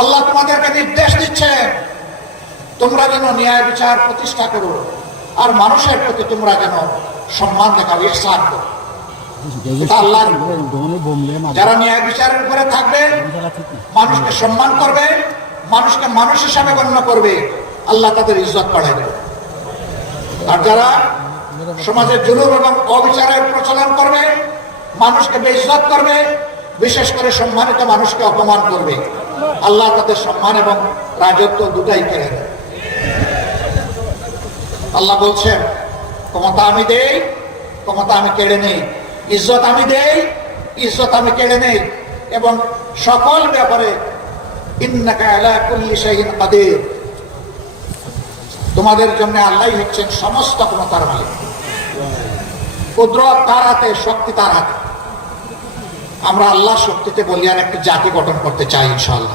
আল্লাহ তোমাদেরকে নির্দেশ দিচ্ছেন তোমরা যেন ন্যায় বিচার প্রতিষ্ঠা করো, আর মানুষের প্রতি তোমরা যেন সম্মান দেখাও, ইহসান করো। যারা ন্যায় বিচারের উপরে থাকবে, মানুষকে সম্মান করবে, মানুষকে মানুষ হিসাবে গণ্য করবে, আল্লাহ তাদের ইজ্জত বাড়াবে আর যারা সমাজের জুলুম এবং অবিচারের প্রচলন করবে, মানুষকে বেইজ্জত করবে, বিশেষ করে সম্মানিত মানুষকে অপমান করবে। আল্লাহ তাদের সম্মান এবং রাজত্ব দুটাই কেড়ে নেবে আল্লাহ বলছেন, ক্ষমতা আমি দেই, ক্ষমতা আমি কেড়ে নেই, ইজ্জত আমি দেই, ইজ্জত আমি কেড়ে নেই এবং সকল ব্যাপারে তোমাদের জন্য আল্লাহ হচ্ছেন সমস্ত ক্ষমতার মালিক। কুদরত তার হাতে, শক্তি তার হাতে। আমরা আল্লাহ শক্তিতে বলিয়ান একটা জাতি গঠন করতে চাই ইনশাআল্লাহ।